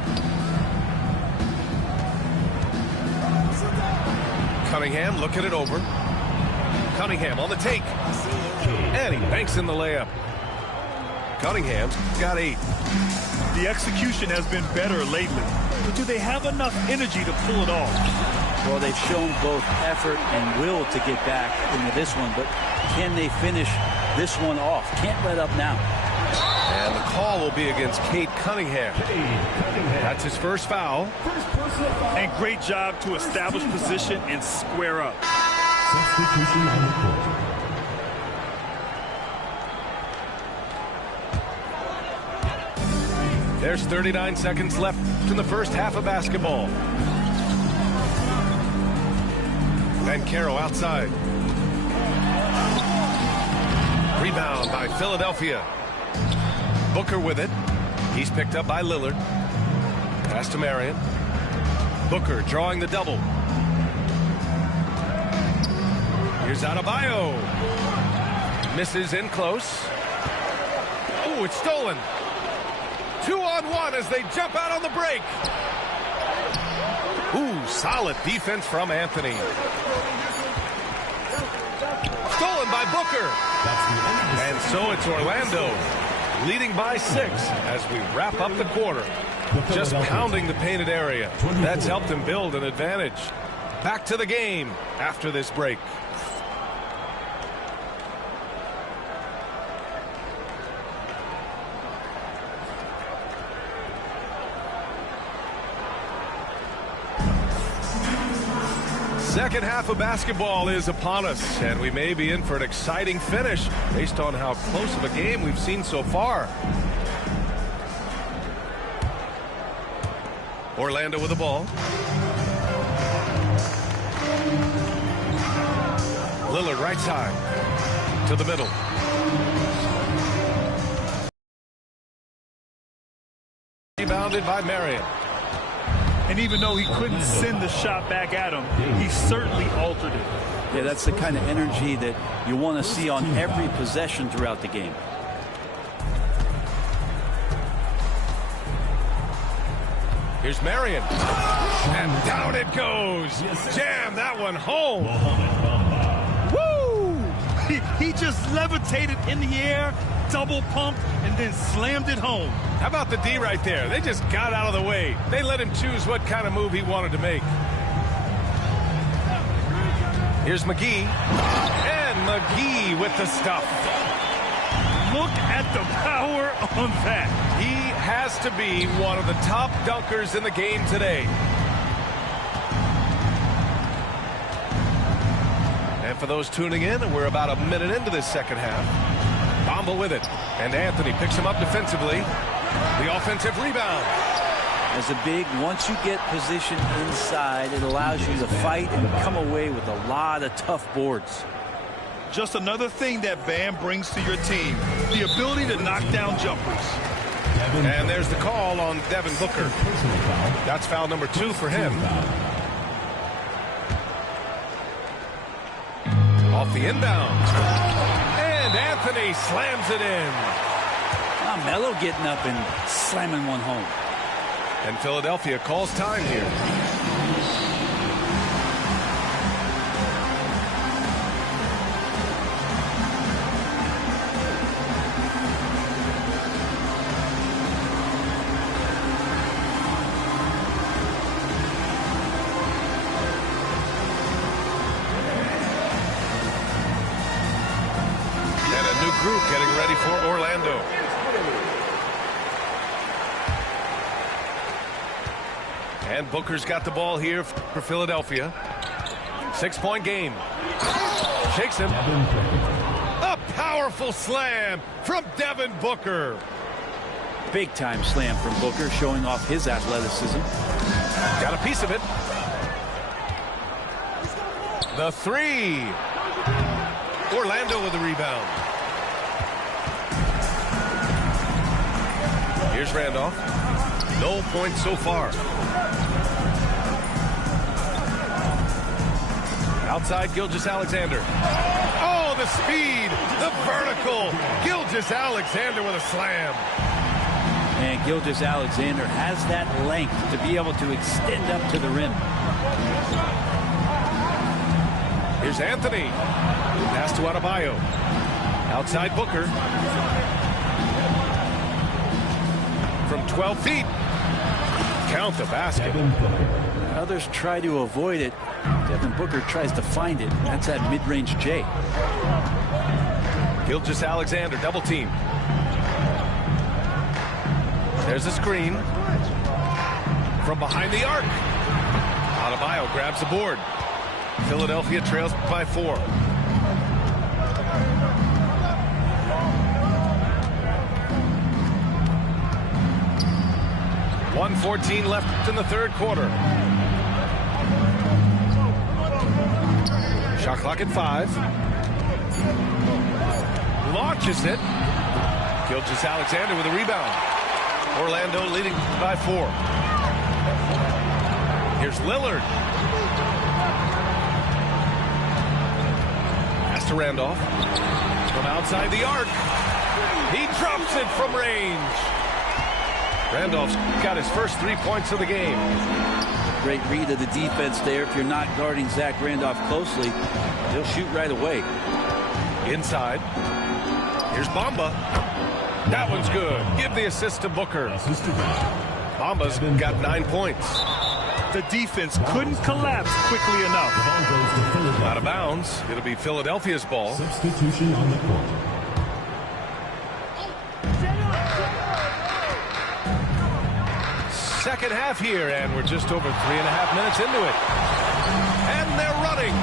Cunningham looking it over. Cunningham on the take. And he banks in the layup. Cunningham's got 8. The execution has been better lately. But do they have enough energy to pull it off? Well, they've shown both effort and will to get back into this one, but can they finish this one off? Can't let up now. And the call will be against Cade Cunningham. That's his first foul. And great job to establish position and square up. Substitution on the court. There's 39 seconds left in the first half of basketball. Banchero outside. Philadelphia. Booker with it. He's picked up by Lillard. Pass to Marion. Booker drawing the double. Here's Adebayo. Misses in close. Ooh, it's stolen. 2-on-1 as they jump out on the break. Ooh, solid defense from Anthony. Stolen by Booker. And so it's Orlando leading by 6 as we wrap up the quarter. Just pounding the painted area. That's helped them build an advantage. Back to the game after this break. Second half of basketball is upon us, and we may be in for an exciting finish based on how close of a game we've seen so far. Orlando with the ball. Lillard right side to the middle. Rebounded by Marion. And even though he couldn't send the shot back at him, he certainly altered it. Yeah, that's the kind of energy that you want to see on every possession throughout the game. Here's Marion. And down it goes. Jam that one home. Woo! He just levitated in the air, double pumped, and then slammed it home. How about the D right there? They just got out of the way. They let him choose what kind of move he wanted to make. Here's McGee. And McGee with the stuff. Look at the power on that. He has to be one of the top dunkers in the game today. And for those tuning in, we're about a minute into this second half. Bamba with it. And Anthony picks him up defensively. The offensive rebound. As a big, once you get position inside, it allows you to fight and come away with a lot of tough boards. Just another thing that Bam brings to your team, the ability to knock down jumpers. And there's the call on Devin Booker. That's foul number 2 for him. Off the inbound. And Anthony slams it in. Melo getting up and slamming one home. And Philadelphia calls time here. And a new group getting ready for Orlando. And Booker's got the ball here for Philadelphia. 6-point game. Shakes him. A powerful slam from Devin Booker. Big time slam from Booker, showing off his athleticism. Got a piece of it. The 3. Orlando with the rebound. Here's Randolph. No points so far. Outside, Gilgeous-Alexander. Oh, the speed, the vertical. Gilgeous-Alexander with a slam. And Gilgeous-Alexander has that length to be able to extend up to the rim. Here's Anthony. Pass to Adebayo. Outside Booker. From 12 feet. Count the basket. Others try to avoid it. Devin Booker tries to find it. That's that mid-range J. Gilgeous-Alexander double team. There's a screen. From behind the arc. Adebayo grabs the board. Philadelphia trails by 4. .114 left in the third quarter. Shot clock at 5. Launches it. Gilgeous-Alexander with a rebound. Orlando leading by 4. Here's Lillard. Pass to Randolph. From outside the arc. He drops it from range. Randolph's got his first 3 points of the game. Great read of the defense there. If you're not guarding Zach Randolph closely, he'll shoot right away. Inside. Here's Bamba. That one's good. Give the assist to Booker. Bamba's got 9 points. The defense couldn't collapse quickly enough. Out of bounds. It'll be Philadelphia's ball. Substitution on the court. Second half here, and we're just over 3.5 minutes into it. And they're running.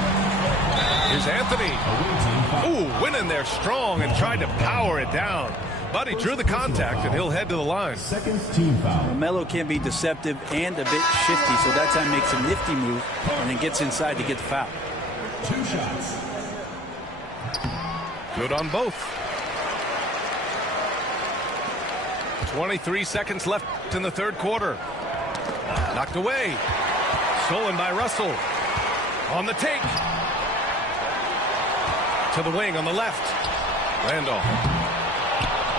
Here's Anthony. Ooh, went in there strong and tried to power it down. But he drew the contact, and he'll head to the line. Second team foul. Melo can be deceptive and a bit shifty, so that time makes a nifty move and then gets inside to get the foul. 2 shots. Good on both. 23 seconds left in the third quarter. Knocked away. Stolen by Russell. On the take. To the wing on the left. Randolph.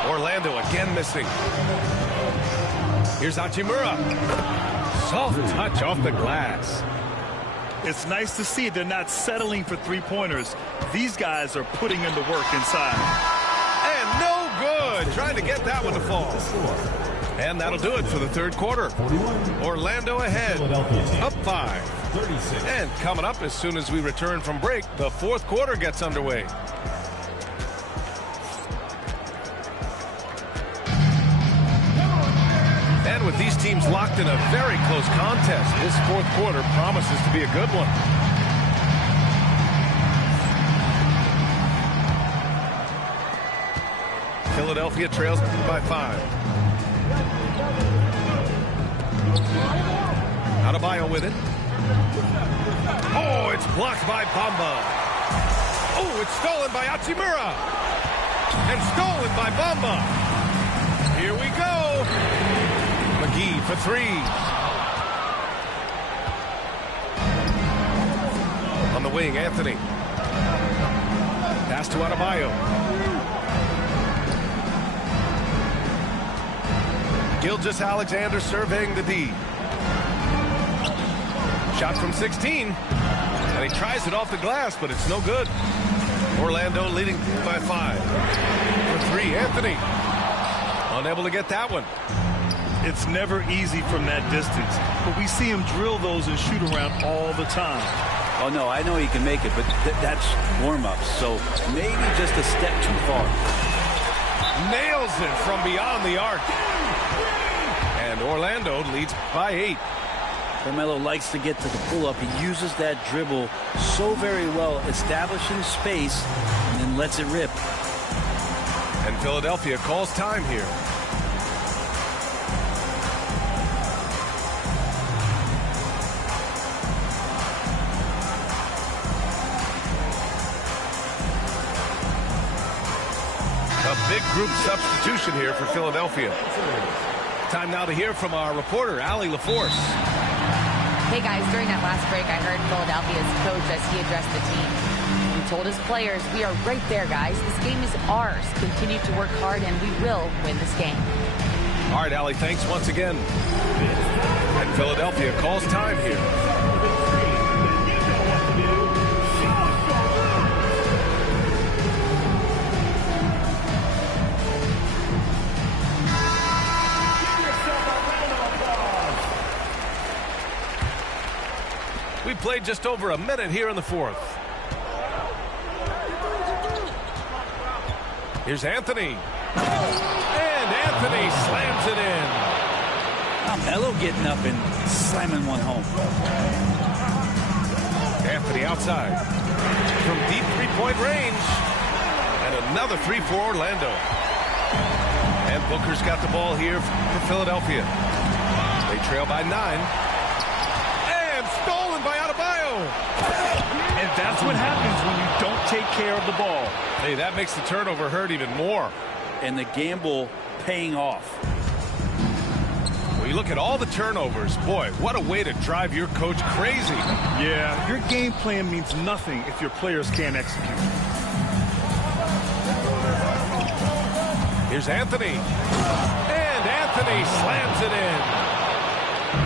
Orlando again missing. Here's Hachimura. Soft touch off the glass. It's nice to see they're not settling for 3-pointers. These guys are putting in the work inside. And no good. Trying to get that one to fall. And that'll do it for the third quarter. Orlando ahead. Up 5. And coming up as soon as we return from break, the fourth quarter gets underway. And with these teams locked in a very close contest, this fourth quarter promises to be a good one. Philadelphia trails by 5. Adebayo with it. Oh, it's blocked by Bamba. Oh, it's stolen by Hachimura. And stolen by Bamba. Here we go. McGee for 3. On the wing, Anthony. Pass to Adebayo. Gilgeous-Alexander surveying the D. Shot from 16. And he tries it off the glass, but it's no good. Orlando leading by 5. For 3, Anthony. Unable to get that one. It's never easy from that distance, but we see him drill those and shoot around all the time. Oh, no, I know he can make it, but that's warm-up, so maybe just a step too far. Nails it from beyond the arc. And Orlando leads by 8. Carmelo likes to get to the pull-up. He uses that dribble so very well, establishing space, and then lets it rip. And Philadelphia calls time here. A big group substitution here for Philadelphia. Time now to hear from our reporter, Allie LaForce. Hey guys, during that last break, I heard Philadelphia's coach as he addressed the team. He told his players, we are right there, guys. This game is ours. Continue to work hard, and we will win this game. All right, Allie, thanks once again. And Philadelphia calls time here. We played just over a minute here in the fourth. Here's Anthony. And Anthony slams it in. Melo getting up and slamming one home. Anthony outside. From deep three-point range. And another 3 for Orlando. And Booker's got the ball here for Philadelphia. They trail by 9. Stolen by Adebayo. And that's what happens when you don't take care of the ball. Hey, that makes the turnover hurt even more. and the gamble paying off. Well, you look at all the turnovers. Boy, what a way to drive your coach crazy. Yeah, your game plan means nothing if your players can't execute. Here's Anthony. And Anthony slams it in.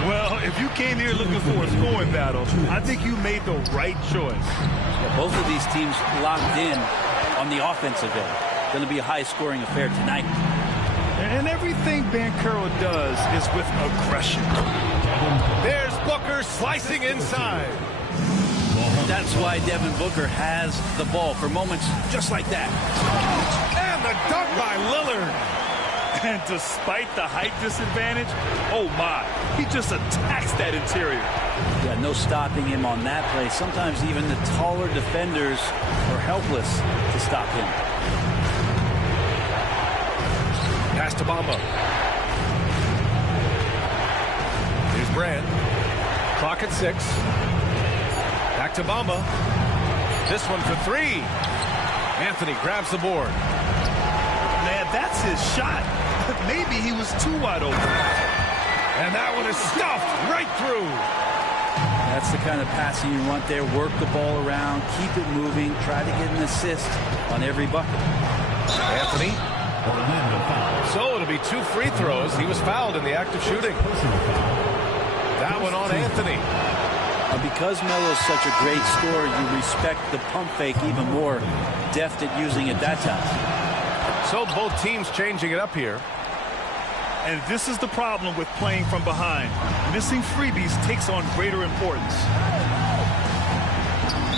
Well, if you came here looking for a scoring battle, I think you made the right choice. Yeah, both of these teams locked in on the offensive end. Going to be a high-scoring affair tonight. And everything Banchero does is with aggression. There's Booker slicing inside. That's why Devin Booker has the ball for moments just like that. And the dunk by Lillard. And despite the height disadvantage, oh my, he just attacks that interior. Yeah, no stopping him on that play. Sometimes even the taller defenders are helpless to stop him. Pass to Bamba. Here's Brand. Clock at 6. Back to Bamba. This one for 3. Anthony grabs the board. Man, that's his shot. Maybe he was too wide open. And that one is stuffed right through. That's the kind of passing you want there. Work the ball around, keep it moving, try to get an assist on every bucket. Anthony. So it'll be 2 free throws. He was fouled in the act of shooting. That one on Anthony. Because Melo's such a great scorer, you respect the pump fake even more. Deft at using it that time. So both teams changing it up here. And this is the problem with playing from behind. Missing freebies takes on greater importance.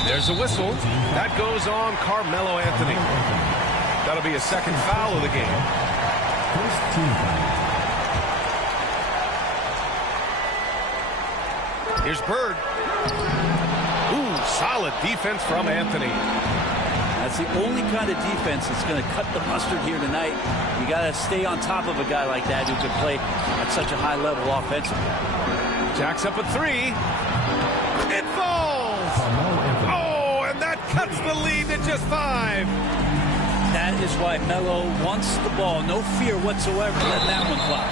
There's a whistle. That goes on Carmelo Anthony. That'll be a second foul of the game. First team foul. Here's Bird. Ooh, solid defense from Anthony. That's the only kind of defense that's going to cut the mustard here tonight. You got to stay on top of a guy like that who can play at such a high level offensively. Jacks up a 3. It falls. Oh, and that cuts the lead to just 5. That is why Melo wants the ball. No fear whatsoever. Let that one fly.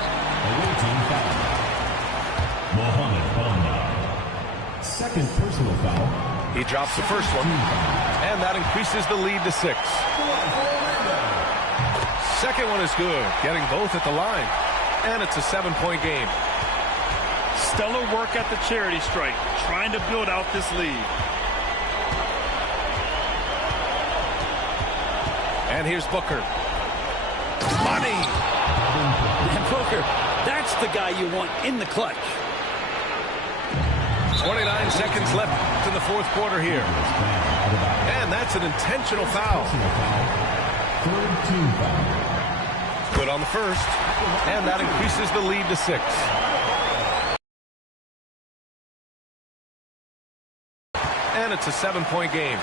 Second personal foul. He drops the first one, and that increases the lead to 6. Second one is good, getting both at the line, and it's a 7-point game. Stellar work at the charity stripe, trying to build out this lead. And here's Booker. Money! And Booker, that's the guy you want in the clutch. 29 seconds left in the fourth quarter here. And that's an intentional foul. Third team foul. Good on the first. And that increases the lead to 6. And it's a 7-point game.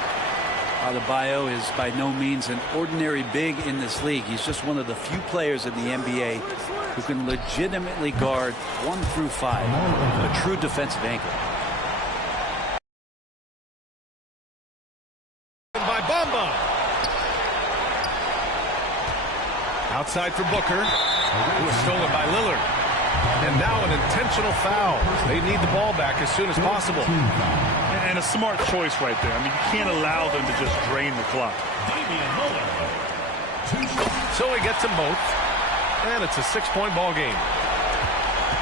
Adebayo is by no means an ordinary big in this league. He's just one of the few players in the NBA who can legitimately guard 1 through 5. A true defensive anchor. By Bamba. Outside for Booker, who was stolen by Lillard. And now an intentional foul. They need the ball back as soon as possible. And a smart choice right there. I mean, you can't allow them to just drain the clock. So he gets them both. And it's a 6-point ball game.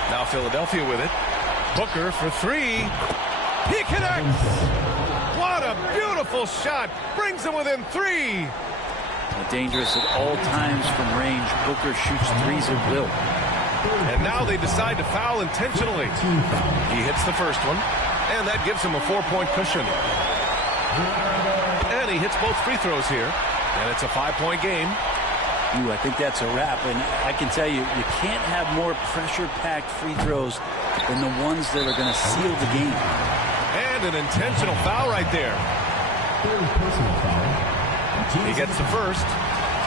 Now Philadelphia with it. Booker for 3. He connects. What a beautiful shot. Brings him within 3. Dangerous at all times from range. Booker shoots threes at will. And now they decide to foul intentionally. He hits the first one, and that gives him a 4-point cushion. And he hits both free throws here, and it's a 5-point game. Ooh, I think that's a wrap, and I can tell you, you can't have more pressure-packed free throws than the ones that are going to seal the game. And an intentional foul right there. Third personal foul. He gets the first,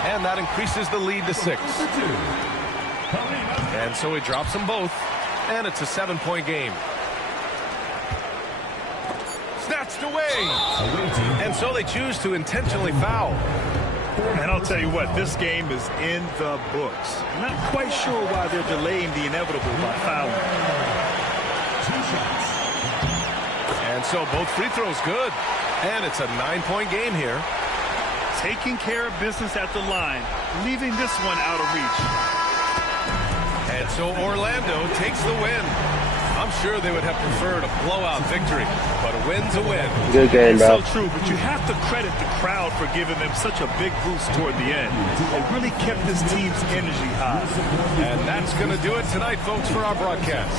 and that increases the lead to 6. And so he drops them both, and it's a 7-point game. Snatched away. And so they choose to intentionally foul. And I'll tell you what, this game is in the books. Not quite sure why they're delaying the inevitable by fouling. And so both free throws good. And it's a 9-point game here. Taking care of business at the line, leaving this one out of reach. And so Orlando takes the win. I'm sure they would have preferred a blowout victory, but a win's a win. Good game, bro. So true, but you have to credit the crowd for giving them such a big boost toward the end. It really kept this team's energy high. And that's going to do it tonight, folks, for our broadcast.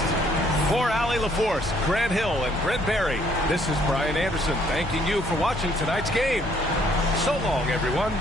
For Allie LaForce, Grant Hill, and Brent Barry, this is Brian Anderson thanking you for watching tonight's game. So long, everyone.